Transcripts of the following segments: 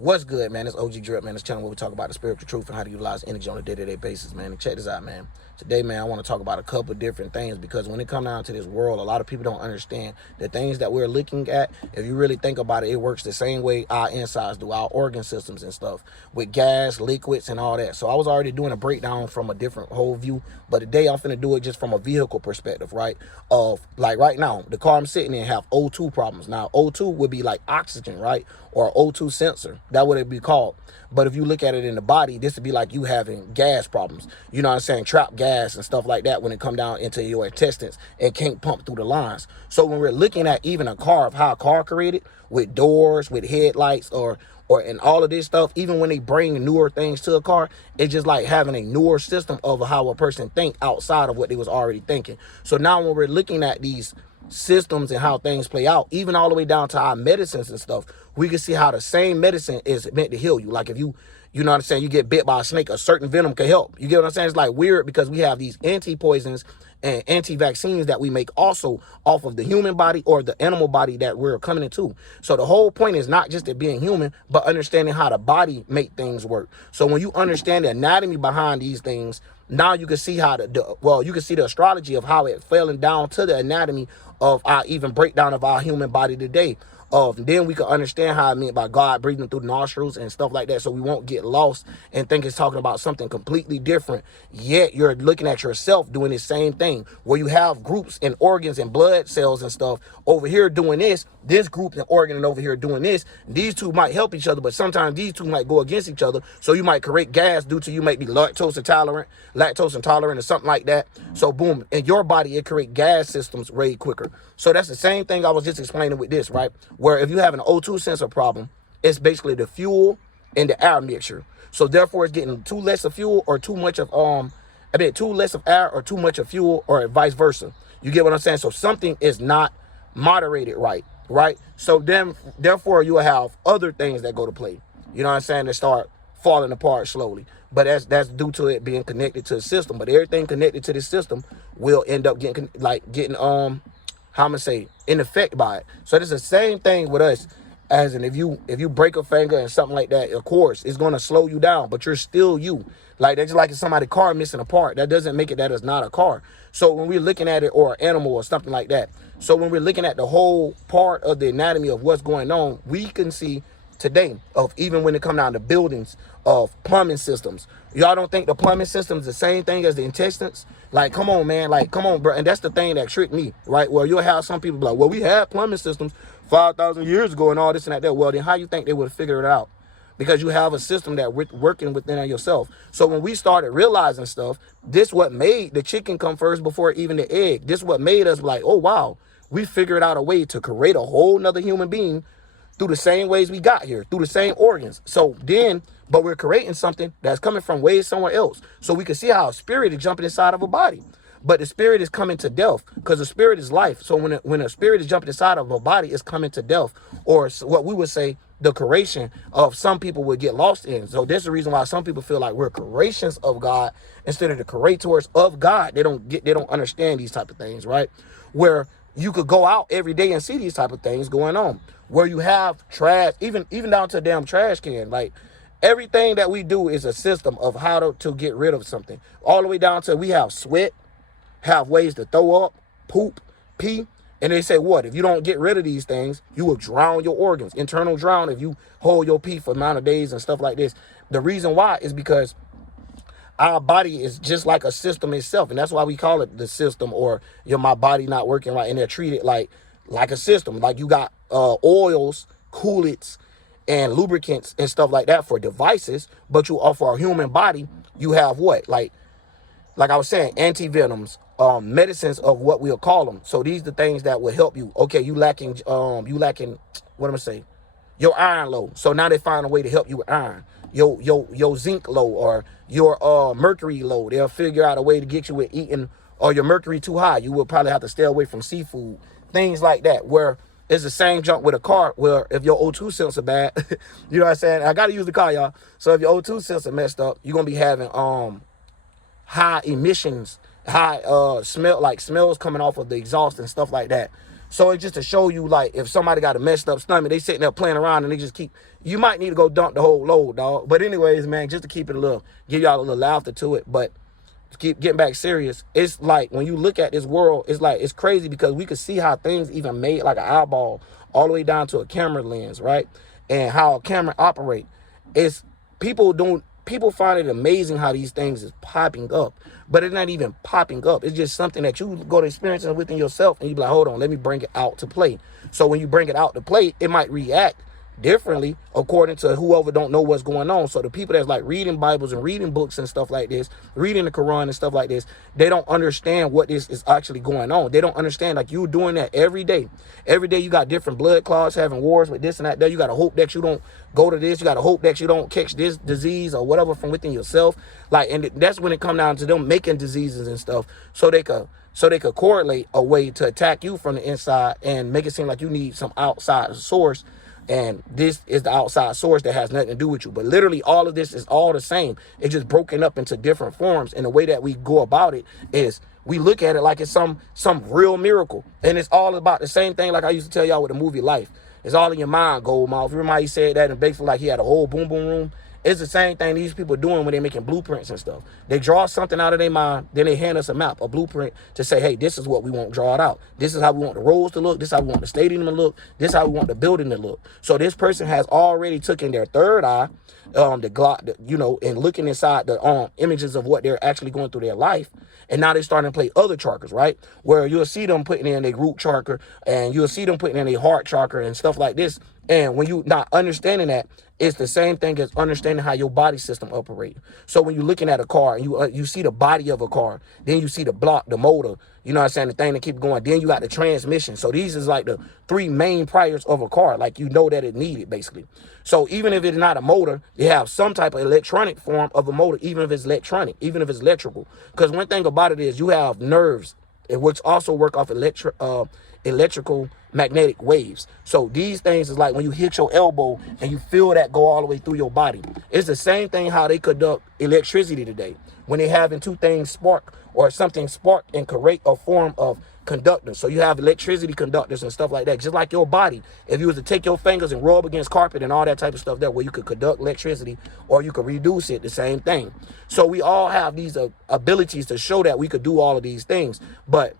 What's good, man? It's OG Drip, man. This channel where we talk about the spiritual truth and how to utilize energy on a day-to-day basis, man. And check this out, man. Today, man, I want to talk about a couple of different things because when it comes down to this world, a lot of people don't understand the things that we're looking at. If you really think about it, it works the same way our insides do, our organ systems and stuff, with gas, liquids, and all that. So I was already doing a breakdown from a different whole view, but today I'm finna do it just from a vehicle perspective, right? Of like right now, the car I'm sitting in have O2 problems. Now, O2 would be like oxygen, right? Or O2 sensor. That would it be called. But if you look at it in the body, this would be like you having gas problems. You know what I'm saying? Trapped gas and stuff like that when it come down into your intestines. It can't pump through the lines. So when we're looking at even a car, of how a car created, with doors, with headlights, or and all of this stuff, even when they bring newer things to a car, it's just like having a newer system of how a person think outside of what they was already thinking. So now when we're looking at these systems and how things play out, even all the way down to our medicines and stuff, we can see how the same medicine is meant to heal you. Like if you know what I'm saying, you get bit by a snake, a certain venom can help. You get what I'm saying? It's like weird because we have these anti-poisons and anti-vaccines that we make also off of the human body or the animal body that we're coming into. So the whole point is not just it being human, but understanding how the body make things work. So when you understand the anatomy behind these things, now you can see how you can see the astrology of how it fell down to the anatomy of our even breakdown of our human body today. Then we can understand how I mean by God breathing through the nostrils and stuff like that, so we won't get lost and think it's talking about something completely different. Yet you're looking at yourself doing the same thing, where you have groups and organs and blood cells and stuff over here doing this group and organ and over here doing this. These two might help each other, but sometimes these two might go against each other. So you might create gas due to you might be lactose intolerant or something like that. So boom, in your body it create gas systems way quicker. So that's the same thing I was just explaining with this, right? Where if you have an O2 sensor problem, it's basically the fuel and the air mixture. So therefore it's getting too less of fuel or too much of too less of air or too much of fuel, or vice versa. You get what I'm saying? So something is not moderated right? So then therefore you will have other things that go to play. You know what I'm saying? That start falling apart slowly. But that's due to it being connected to the system. But everything connected to the system will end up getting how I'm gonna say, in effect by it. So it's the same thing with us, as in if you break a finger and something like that, of course it's gonna slow you down, but you're still you. Like that's just like if somebody's car missing a part, that doesn't make it that it's not a car. So when we're looking at it, or an animal or something like that, so when we're looking at the whole part of the anatomy of what's going on, we can see today of even when it come down to buildings of plumbing systems. Y'all don't think the plumbing system is the same thing as the intestines? Like, come on, man. Like, come on, bro. And that's the thing that tricked me, right? Well, you'll have some people be like, well, we had plumbing systems 5,000 years ago and all this and that. Well, then how you think they would figure it out? Because you have a system that working within yourself. So when we started realizing stuff, this what made the chicken come first before even the egg. This what made us like, oh, wow, we figured out a way to create a whole nother human being through the same ways we got here, through the same organs. So then, but we're creating something that's coming from ways somewhere else. So we can see how a spirit is jumping inside of a body. But the spirit is coming to death, because the spirit is life. So when a spirit is jumping inside of a body, it's coming to death, or what we would say the creation of some people would get lost in. So that's the reason why some people feel like we're creations of God instead of the creators of God. They don't understand these type of things, right? Where you could go out every day and see these type of things going on, where you have trash, even down to a damn trash can. Like everything that we do is a system of how to get rid of something, all the way down to we have sweat, have ways to throw up, poop, pee. And they say, what? If you don't get rid of these things, you will drown your organs, internal drown, if you hold your pee for amount of days and stuff like this. The reason why is because our body is just like a system itself. And that's why we call it the system, or my body not working right. And they're treated like a system. Like you got oils, coolants, and lubricants and stuff like that for devices. But you for our human body, you have what? Like I was saying, anti-venoms, medicines of what we'll call them. So these are the things that will help you. Okay, you lacking, what am I gonna say? Your iron low. So now they find a way to help you with iron. Your zinc low, or your mercury low. They'll figure out a way to get you with eating, or your mercury too high. You will probably have to stay away from seafood, things like that. Where it's the same junk with a car, where if your O2 sensor bad, you know what I'm saying? I gotta use the car, y'all. So if your O2 sensor messed up, you're gonna be having high emissions, high smells coming off of the exhaust and stuff like that. So it's just to show you, like, if somebody got a messed up stomach, they sitting there playing around and they just keep, you might need to go dump the whole load, dog. But anyways, man, just to keep it a little, give y'all a little laughter to it. But to keep getting back serious, it's like when you look at this world, it's like, it's crazy because we could see how things even made like an eyeball all the way down to a camera lens, right? And how a camera operate. It's people find it amazing how these things is popping up, but it's not even popping up. It's just something that you go to experiencing within yourself, and you be like, hold on, let me bring it out to play. So when you bring it out to play, it might react differently according to whoever don't know what's going on. So the people that's like reading Bibles and reading books and stuff like this, reading the Quran and stuff like this, they don't understand what this is actually going on. They don't understand, like, you doing that every day. Every day you got different blood clots, having wars with this and that. There, you got to hope that you don't go to this. You got to hope that you don't catch this disease or whatever from within yourself. Like, and that's when it come down to them making diseases and stuff, so they could correlate a way to attack you from the inside and make it seem like you need some outside source. And this is the outside source that has nothing to do with you. But literally all of this is all the same. It's just broken up into different forms. And the way that we go about it is we look at it like it's some real miracle. And it's all about the same thing, like I used to tell y'all with the movie Life. It's all in your mind, Goldmouth. Remember how he said that, and basically like he had a whole boom boom room? It's the same thing these people are doing when they're making blueprints and stuff. They draw something out of their mind, then they hand us a map, a blueprint to say, hey, this is what we want to draw it out. This is how we want the roads to look. This is how we want the stadium to look. This is how we want the building to look. So this person has already taken their third eye, and looking inside the images of what they're actually going through their life. And now they're starting to play other chakras, right? Where you'll see them putting in their root chakra, and you'll see them putting in their heart chakra and stuff like this. And when you not understanding that, it's the same thing as understanding how your body system operates. So when you're looking at a car and you see the body of a car, then you see the block, the motor, you know what I'm saying, the thing that keep going. Then you got the transmission. So these is like the three main priors of a car, like you know that it needed, basically. So even if it's not a motor, you have some type of electronic form of a motor, even if it's electronic, even if it's electrical. Because one thing about it is you have nerves, which also work off electrical magnetic waves. So these things is like when you hit your elbow and you feel that go all the way through your body. It's the same thing how they conduct electricity today. When they having two things spark or something spark and create a form of conductors. So you have electricity conductors and stuff like that. Just like your body. If you was to take your fingers and rub against carpet and all that type of stuff there, where you could conduct electricity or you could reduce it, the same thing. So we all have these abilities to show that we could do all of these things. But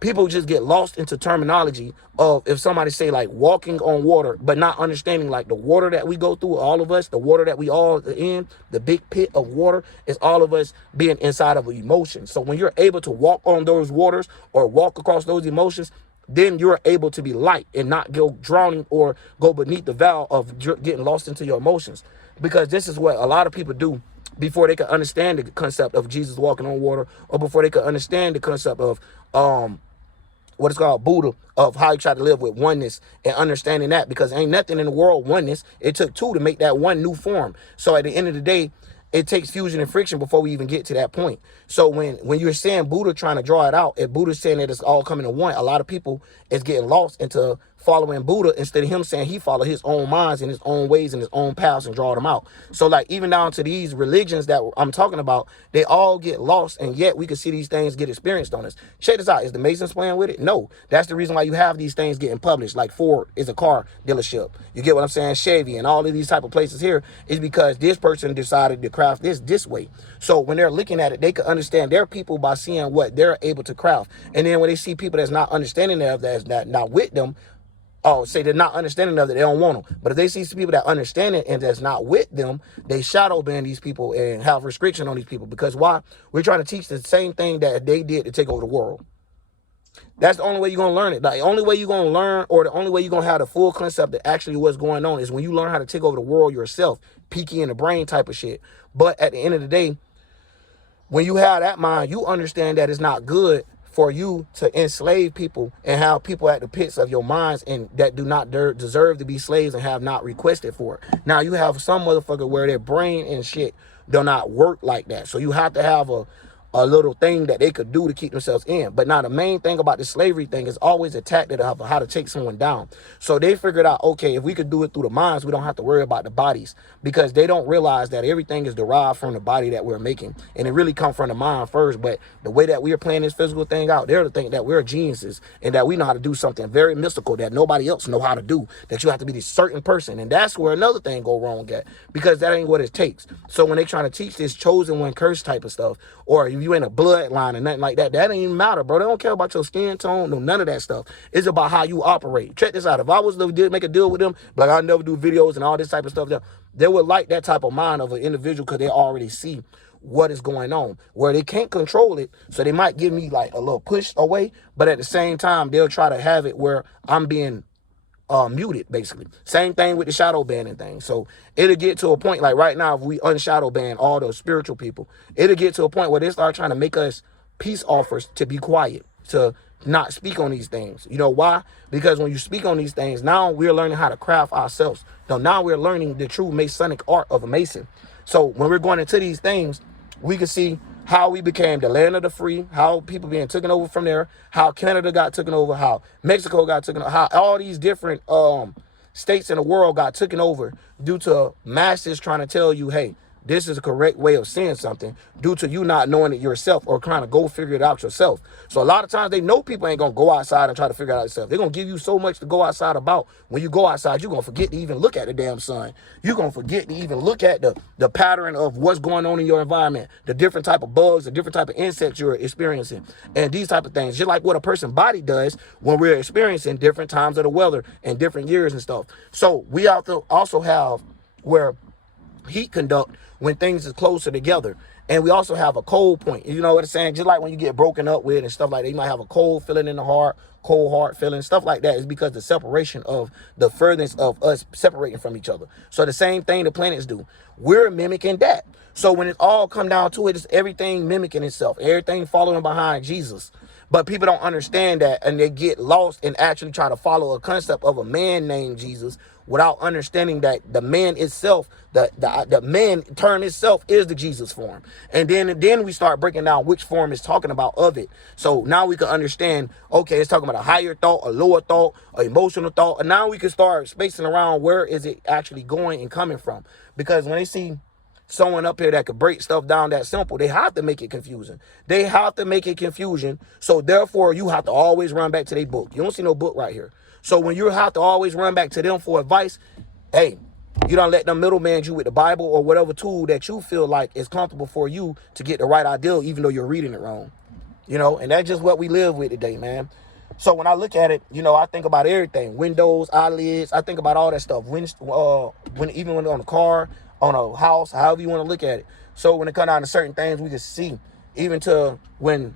people just get lost into terminology of, if somebody say like walking on water, but not understanding like the water that we go through, all of us, the water that we all in, the big pit of water is all of us being inside of an emotion. So when you're able to walk on those waters or walk across those emotions, then you're able to be light and not go drowning or go beneath the veil of getting lost into your emotions. Because this is what a lot of people do before they can understand the concept of Jesus walking on water, or before they can understand the concept of what is called Buddha, of how he tried to live with oneness and understanding that, because ain't nothing in the world oneness. It took two to make that one new form. So at the end of the day, it takes fusion and friction before we even get to that point. So when you're saying Buddha trying to draw it out, if Buddha's saying that it's all coming to one, a lot of people is getting lost into following Buddha instead of him saying he followed his own minds and his own ways and his own paths and draw them out. So like even down to these religions that I'm talking about, they all get lost, and yet we can see these things get experienced on us. Check this out. Is the Masons playing with it? No. That's the reason why you have these things getting published. Like Ford is a car dealership. You get what I'm saying? Chevy and all of these type of places here is because this person decided to craft this way. So when they're looking at it, they can understand their people by seeing what they're able to craft. And then when they see people that's not understanding of that, that's not with them, say they're not understanding of it, they don't want them. But if they see some people that understand it and that's not with them, they shadow ban these people and have restriction on these people. Because why? We're trying to teach the same thing that they did to take over the world. That's the only way you're going to learn it. The only way you're going to learn, or the only way you're going to have the full concept of actually what's going on, is when you learn how to take over the world yourself. Peaky in the brain type of shit. But at the end of the day, when you have that mind, you understand that it's not good for you to enslave people and have people at the pits of your minds and that do not deserve to be slaves and have not requested for it. Now you have some motherfucker where their brain and shit do not work like that. So you have to have a little thing that they could do to keep themselves in. But now the main thing about the slavery thing is always a tactic of how to take someone down. So they figured out, okay, if we could do it through the minds, we don't have to worry about the bodies, because they don't realize that everything is derived from the body that we're making, and it really comes from the mind first. But the way that we're playing this physical thing out, they're to think that we're geniuses and that we know how to do something very mystical that nobody else know how to do, that you have to be this certain person. And that's where another thing go wrong at, because that ain't what it takes. So when they trying to teach this chosen one curse type of stuff, or if you in a bloodline and nothing like that, that ain't even matter, bro. They don't care about your skin tone, no, none of that stuff. It's about how you operate. Check this out. If I was to make a deal with them, like I never do videos and all this type of stuff, they would like that type of mind of an individual, because they already see what is going on, where they can't control it. So they might give me like a little push away, but at the same time, they'll try to have it where I'm being muted, basically. Same thing with the shadow banning thing. So it'll get to a point, like right now, if we unshadow ban all the spiritual people, it'll get to a point where they start trying to make us peace offers to be quiet, to not speak on these things. You know why? Because when you speak on these things, now we're learning how to craft ourselves. So now we're learning the true Masonic art of a Mason. So when we're going into these things, we can see how we became the land of the free, how people being taken over from there, how Canada got taken over, how Mexico got taken over, how all these different states in the world got taken over due to masses trying to tell you, hey, this is a correct way of saying something, due to you not knowing it yourself or trying to go figure it out yourself. So a lot of times they know people ain't going to go outside and try to figure it out yourself. They're going to give you so much to go outside about. When you go outside, you're going to forget to even look at the damn sun. You're going to forget to even look at the pattern of what's going on in your environment, the different type of bugs, the different type of insects you're experiencing, and these type of things. Just like what a person's body does when we're experiencing different times of the weather and different years and stuff. So we have to also have where heat conduct when things is closer together. And we also have a cold point. You know what I'm saying? Just like when you get broken up with and stuff like that, you might have a cold feeling in the heart, cold heart feeling, stuff like that. Is because the separation of the furthest of us separating from each other. So the same thing the planets do. We're mimicking that. So when it all come down to it, it's everything mimicking itself, everything following behind Jesus. But people don't understand that, and they get lost and actually try to follow a concept of a man named Jesus without understanding that the man itself, the man term itself is the Jesus form. And then we start breaking down which form is talking about of it. So now we can understand, okay, it's talking about a higher thought, a lower thought, an emotional thought. And now we can start spacing around where is it actually going and coming from. Because when they see someone up here that could break stuff down that simple, they have to make it confusing. They have to make it confusion. So therefore, you have to always run back to their book. You don't see no book right here. So when you have to always run back to them for advice, hey, you don't let them middleman you with the Bible or whatever tool that you feel like is comfortable for you to get the right ideal, even though you're reading it wrong. You know, and that's just what we live with today, man. So when I look at it, you know, I think about everything. Windows, eyelids, I think about all that stuff. Even when on a car, on a house, however you want to look at it. So when it comes down to certain things, we can see, even to when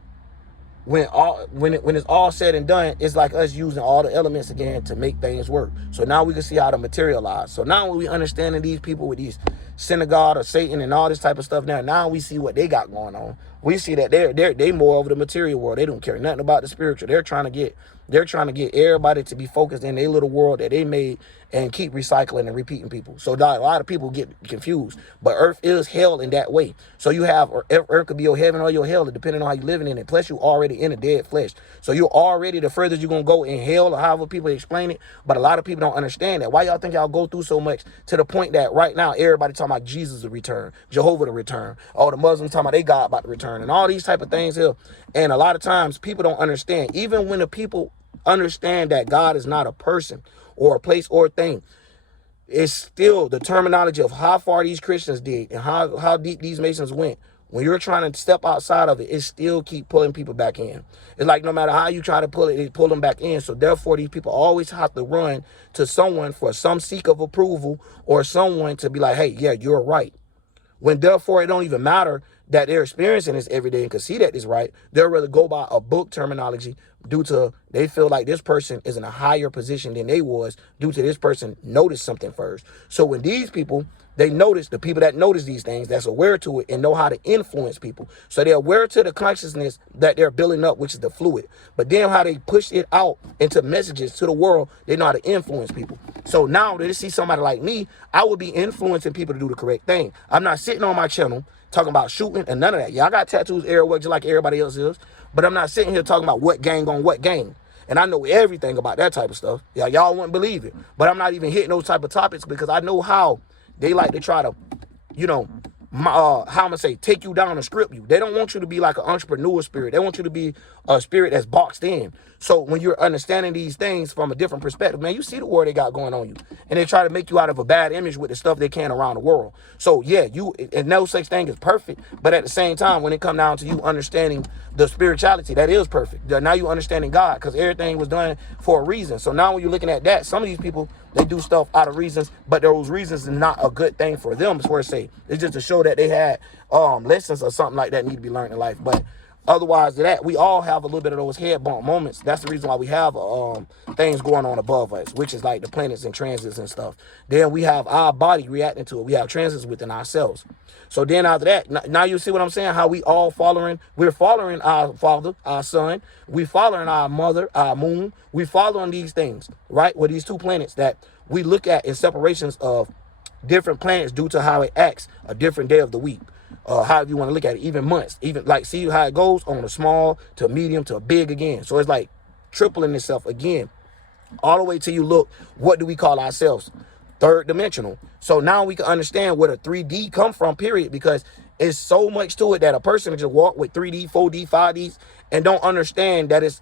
it's all said and done, it's like us using all the elements again to make things work. So now we can see how to materialize. So now when we understanding these people with these synagogue or Satan and all this type of stuff, now we see what they got going on. We see that they more over the material world. They don't care nothing about the spiritual. They're trying to get everybody to be focused in their little world that they made and keep recycling and repeating people. So a lot of people get confused. But earth is hell in that way. So you have earth could be your heaven or your hell, depending on how you're living in it. Plus, you're already in a dead flesh. So you're already the furthest you're going to go in hell, or however people explain it. But a lot of people don't understand that. Why y'all think y'all go through so much to the point that right now everybody talking about Jesus to return, Jehovah to return, all the Muslims talking about they God about to return, and all these type of things here. And a lot of times people don't understand. Even when the people understand that God is not a person or a place or a thing, it's still the terminology of how far these Christians dig and how deep these Masons went. When you're trying to step outside of it, it still keep pulling people back in. It's like no matter how you try to pull it, it pull them back in. So therefore, these people always have to run to someone for some seek of approval or someone to be like, hey, yeah, you're right. When therefore, it don't even matter that they're experiencing this every day and can see that it's right. They'll rather go by a book terminology due to they feel like this person is in a higher position than they was due to this person noticed something first. So when these people They notice, the people that notice these things, that's aware to it and know how to influence people. So they're aware to the consciousness that they're building up, which is the fluid. But then how they push it out into messages to the world, they know how to influence people. So now that they see somebody like me, I would be influencing people to do the correct thing. I'm not sitting on my channel talking about shooting and none of that. Yeah, I got tattoos everywhere just like everybody else is. But I'm not sitting here talking about what gang on what gang. And I know everything about that type of stuff. Yeah, y'all wouldn't believe it. But I'm not even hitting those type of topics because I know how they like to try to, you know, how I'm going to say, take you down and script you. They don't want you to be like an entrepreneur spirit. They want you to be a spirit that's boxed in. So when you're understanding these things from a different perspective, man, you see the war they got going on you. And they try to make you out of a bad image with the stuff they can around the world. So yeah, and no such thing is perfect. But at the same time, when it come down to you understanding the spirituality, that is perfect. Now you understanding God, because everything was done for a reason. So now when you're looking at that, some of these people, they do stuff out of reasons, but those reasons are not a good thing for them. It's where it's say it's just to show that they had lessons or something like that need to be learned in life. But otherwise to that, we all have a little bit of those head bump moments. That's the reason why we have things going on above us, which is like the planets and transits and stuff. Then we have our body reacting to it. We have transits within ourselves. So then after that, now you see what I'm saying, how we all we're following our father, our son, we following our mother, our moon, we following these things, right? With these two planets that we look at in separations of different planets due to how it acts a different day of the week. However you want to look at it, even months, even like see how it goes on a small to medium to a big again. So it's like tripling itself again, all the way till you look, what do we call ourselves? Third dimensional. So now we can understand where the 3D come from, period, because it's so much to it that a person can just walk with 3D, 4D, 5Ds and don't understand that is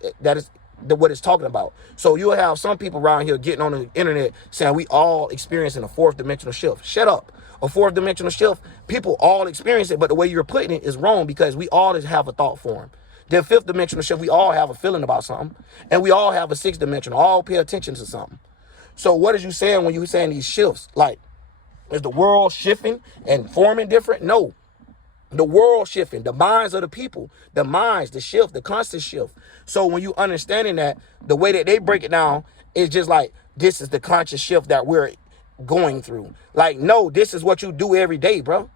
what it's talking about. So you'll have some people around here getting on the internet saying we all experiencing a fourth dimensional shift. Shut up. A fourth dimensional shift, people all experience it, but the way you're putting it is wrong because we all just have a thought form. The fifth dimensional shift, we all have a feeling about something, and we all have a sixth dimensional, all pay attention to something. So what is you saying when you're saying these shifts? Like, is the world shifting and forming different? No. The world shifting, the minds of the people, the minds, the shift, the constant shift. So when you understanding that, the way that they break it down is just like, this is the conscious shift that we're going through. Like, no, this is what you do every day, bro.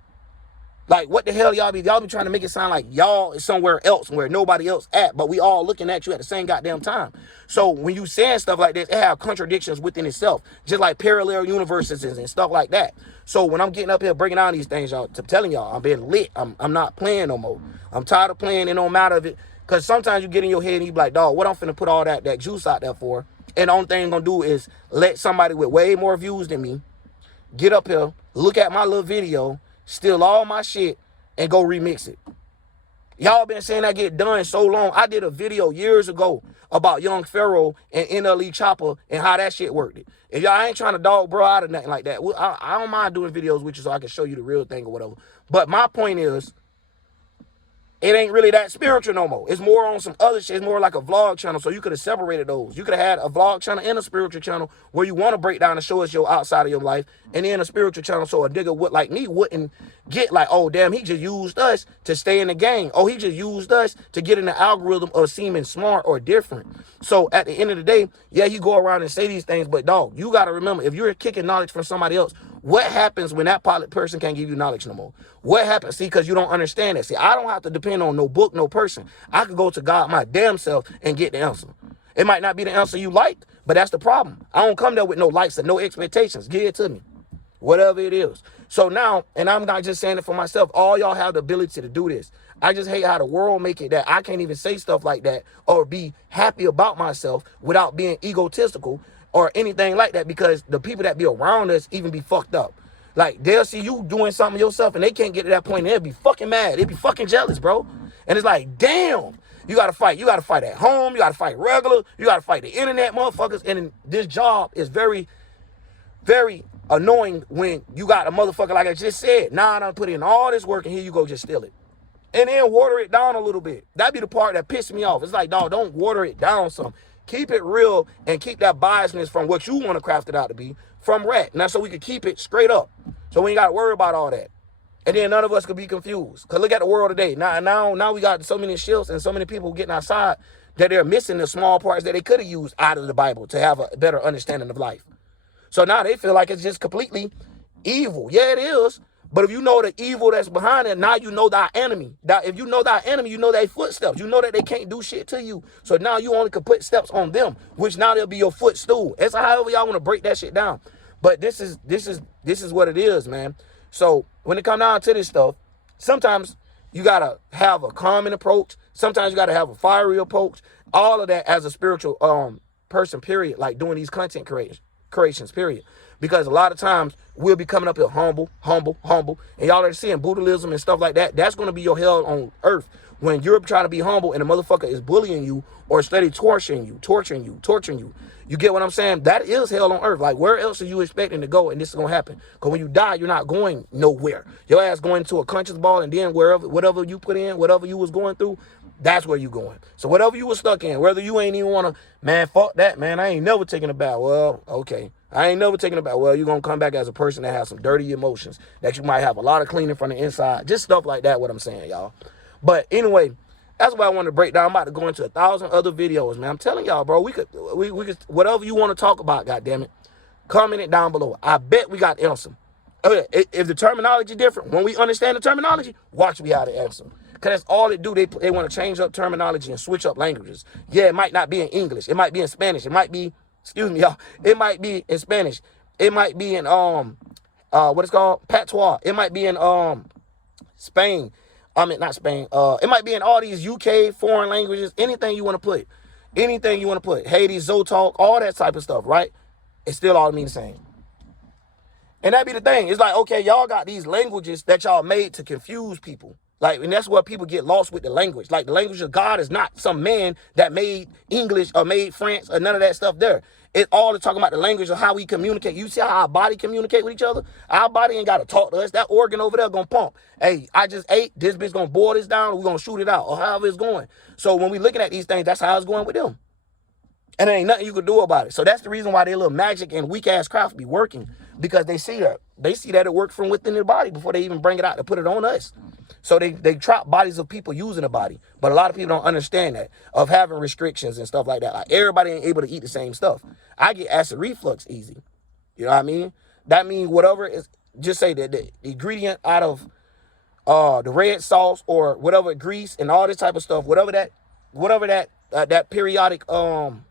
Like, what the hell y'all be trying to make it sound like y'all is somewhere else where nobody else at, but we all looking at you at the same goddamn time. So when you saying stuff like this, it have contradictions within itself, just like parallel universes and stuff like that. So when I'm getting up here breaking down these things, y'all, telling y'all, I'm being lit. I'm not playing no more. I'm tired of playing. It don't matter of it. Because sometimes you get in your head and you be like, dog, what I'm finna put all that juice out there for? And the only thing I'm gonna do is let somebody with way more views than me get up here, look at my little video, steal all my shit, and go remix it. Y'all been saying I get done so long. I did a video years ago about Young Pharaoh and NLE Chopper and how that shit worked. If y'all ain't trying to dog bro out or nothing like that, I don't mind doing videos with you so I can show you the real thing or whatever. But my point is, it ain't really that spiritual no more. It's more on some other shit. It's more like a vlog channel. So you could have separated those. You could have had a vlog channel and a spiritual channel where you want to break down and show us your outside of your life. And then a spiritual channel so a nigga would like me wouldn't get like, oh, damn, he just used us to stay in the game. Oh, he just used us to get in the algorithm of seeming smart or different. So at the end of the day, yeah, you go around and say these things. But, dog, you got to remember, if you're kicking knowledge from somebody else, what happens when that person can't give you knowledge no more? What happens? See, because you don't understand it. See, I don't have to depend on no book, no person. I could go to God my damn self and get the answer. It might not be the answer you like, but that's the problem. I don't come there with no likes and no expectations. Give it to me. Whatever it is. So now, and I'm not just saying it for myself, all y'all have the ability to do this. I just hate how the world make it that I can't even say stuff like that or be happy about myself without being egotistical or anything like that, because the people that be around us even be fucked up. Like, they'll see you doing something yourself and they can't get to that point and they'll be fucking mad. They'll be fucking jealous, bro. And it's like, damn, you gotta fight. You gotta fight at home. You gotta fight regular. You gotta fight the internet, motherfuckers. And this job is very, very annoying when you got a motherfucker like I just said. Nah, I done put in all this work and here you go, just steal it. And then water it down a little bit. That'd be the part that pissed me off. It's like, dog, don't water it down some. Keep it real and keep that biasness from what you want to craft it out to be from rat. Now, so we could keep it straight up. So we ain't got to worry about all that. And then none of us could be confused. Because look at the world today. Now we got so many shifts and so many people getting outside that they're missing the small parts that they could have used out of the Bible to have a better understanding of life. So now they feel like it's just completely evil. Yeah, it is. But if you know the evil that's behind it, now you know thy enemy. That if you know thy enemy, you know their footsteps. You know that they can't do shit to you. So now you only can put steps on them, which now they'll be your footstool. It's however y'all want to break that shit down. But this is what it is, man. So when it come down to this stuff, sometimes you gotta have a calming approach. Sometimes you gotta have a fiery approach. All of that as a spiritual person, period. Like doing these content creations, period. Because a lot of times we'll be coming up here humble, and y'all are seeing Buddhism and stuff like that. That's going to be your hell on earth when you're trying to be humble and the motherfucker is bullying you or steady torturing you. You get what I'm saying? That is hell on earth. Like, where else are you expecting to go and this is going to happen? Because when you die, you're not going nowhere. Your ass going to a conscious ball, and then whatever you put in, whatever you was going through, that's where you going. So whatever you was stuck in, whether you ain't even want to, man, fuck that, man. I ain't never taking a bath. Well, okay. I ain't never taking a bath. Well, you're going to come back as a person that has some dirty emotions, that you might have a lot of cleaning from the inside. Just stuff like that, what I'm saying, y'all. But anyway, that's what I wanted to break down. I'm about to go into 1,000 other videos, man. I'm telling y'all, bro, we could, whatever you want to talk about, goddammit, comment it down below. I bet we got the answer. If the terminology different, when we understand the terminology, watch me how to answer. Because that's all it do. They want to change up terminology and switch up languages. Yeah, it might not be in English. It might be in Spanish. It might be, excuse me, y'all. It might be in Spanish. It might be in, what it's called? Patois. It might be in, Spain. I mean, not Spain. It might be in all these UK foreign languages. Anything you want to put. Anything you want to put. Haiti, Zotalk, all that type of stuff, right? It still all mean the same. And that be the thing. It's like, okay, y'all got these languages that y'all made to confuse people. Like, and that's where people get lost with the language. Like, the language of God is not some man that made English or made French or none of that stuff there. It all is talking about the language of how we communicate. You see how our body communicate with each other? Our body ain't got to talk to us. That organ over there going to pump. Hey, I just ate. This bitch going to boil this down. We're going to shoot it out or however it's going. So when we looking at these things, that's how it's going with them. And there ain't nothing you can do about it. So that's the reason why their little magic and weak-ass craft be working. Because they see that. They see that it works from within their body before they even bring it out to put it on us. So they trap bodies of people using the body. But a lot of people don't understand that, of having restrictions and stuff like that. Like, everybody ain't able to eat the same stuff. I get acid reflux easy. You know what I mean? That means whatever is, just say that the ingredient out of the red sauce or whatever grease and all this type of stuff, whatever that periodic, God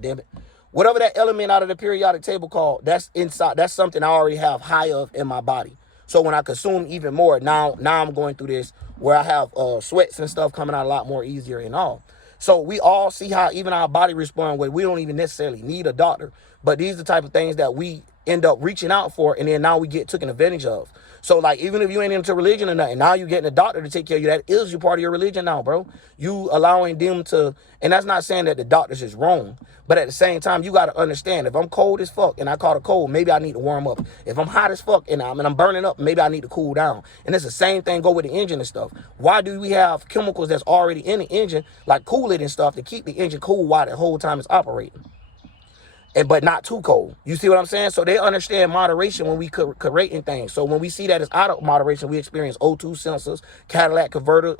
damn it. Whatever that element out of the periodic table called, that's inside. That's something I already have high of in my body. So when I consume even more, now I'm going through this where I have sweats and stuff coming out a lot more easier and all. So we all see how even our body respond where we don't even necessarily need a doctor. But these are the type of things that we end up reaching out for, and then now we get taken advantage of. So, like, even if you ain't into religion or nothing, now you getting a doctor to take care of you. That is you part of your religion now, bro. You allowing them to, and that's not saying that the doctors is wrong, but at the same time, you got to understand, if I'm cold as fuck and I caught a cold, maybe I need to warm up. If I'm hot as fuck and I'm burning up, maybe I need to cool down. And it's the same thing go with the engine and stuff. Why do we have chemicals that's already in the engine, like Kool-Aid and stuff, to keep the engine cool while the whole time it's operating? But not too cold. You see what I'm saying? So they understand moderation when we creating things. So when we see that it's out of moderation, we experience O2 sensors, catalytic converter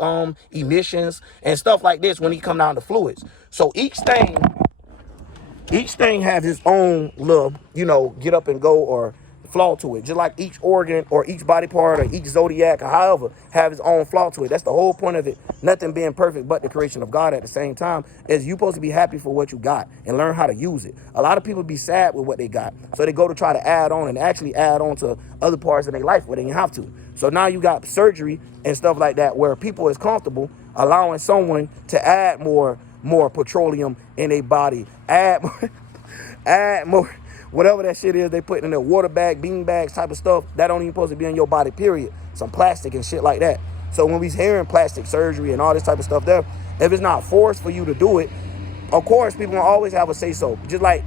emissions, and stuff like this when you come down to fluids. So each thing has its own little, get up and go or flaw to it. Just like each organ or each body part or each zodiac or however have its own flaw to it. That's the whole point of it. Nothing being perfect but the creation of God at the same time is you supposed to be happy for what you got and learn how to use it. A lot of people be sad with what they got. So they go to try to add on and actually add on to other parts of their life where they didn't have to. So now you got surgery and stuff like that where people is comfortable allowing someone to add more petroleum in their body, add more whatever that shit is they put in their water bag, bean bags type of stuff, that don't even supposed to be in your body, period. Some plastic and shit like that. So when we hearing plastic surgery and all this type of stuff there, if it's not forced for you to do it, of course, people will always have a say-so. Just like,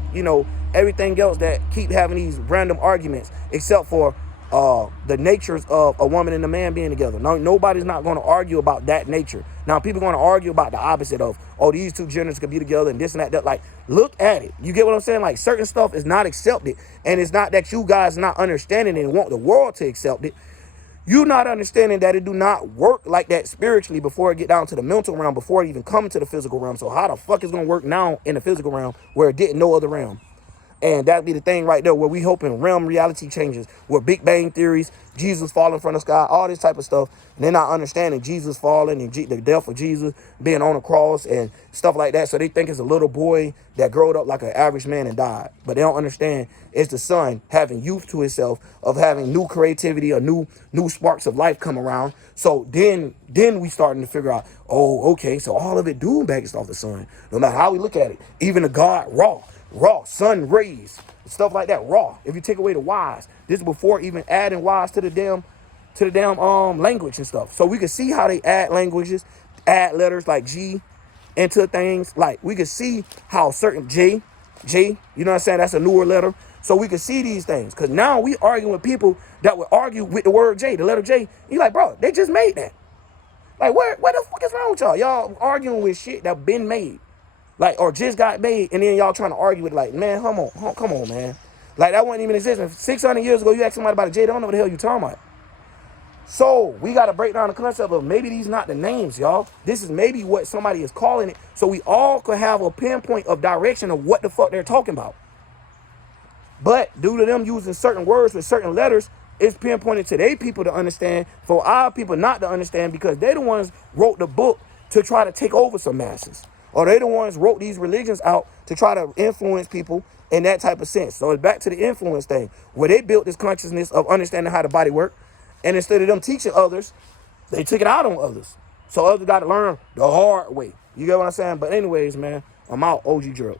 everything else that keep having these random arguments, except for the natures of a woman and a man being together. No, nobody's not going to argue about that nature. Now, people are going to argue about the opposite of, these two genders could be together and this and that. Like, look at it. You get what I'm saying? Like, certain stuff is not accepted. And it's not that you guys not understanding it and want the world to accept it. You're not understanding that it do not work like that spiritually before it get down to the mental realm, before it even come to the physical realm. So how the fuck is going to work now in the physical realm where it didn't no other realm? And that'd be the thing right there where we hoping realm reality changes, where Big Bang theories, Jesus falling from the sky, all this type of stuff. And they're not understanding Jesus falling and the death of Jesus being on the cross and stuff like that. So they think it's a little boy that growed up like an average man and died. But they don't understand it's the son having youth to himself, of having new creativity or new sparks of life come around. So then we starting to figure out, oh, okay, so all of it do based off the sun. No matter how we look at it, even the God raw, sun rays, stuff like that, raw. If you take away the Y's, this is before even adding Y's to the damn language and stuff. So we can see how they add languages, add letters like G into things. Like we can see how certain J, you know what I'm saying? That's a newer letter. So we can see these things. Cause now we arguing with people that would argue with the word J, the letter J. You're like, bro, they just made that. Like, what the fuck is wrong with y'all? Y'all arguing with shit that been made. Like, or just got made, and then y'all trying to argue with, like, man, come on, man. Like, that wasn't even existing. 600 years ago, you ask somebody about a J, they don't know what the hell you talking about. So, we got to break down the concept of maybe these not the names, y'all. This is maybe what somebody is calling it, so we all could have a pinpoint of direction of what the fuck they're talking about. But due to them using certain words with certain letters, it's pinpointed to their people to understand, for our people not to understand, because they the ones wrote the book to try to take over some masses. Or they the ones wrote these religions out to try to influence people in that type of sense. So it's back to the influence thing, where they built this consciousness of understanding how the body works. And instead of them teaching others, they took it out on others. So others got to learn the hard way. You get what I'm saying? But anyways, man, I'm out. OG Drill.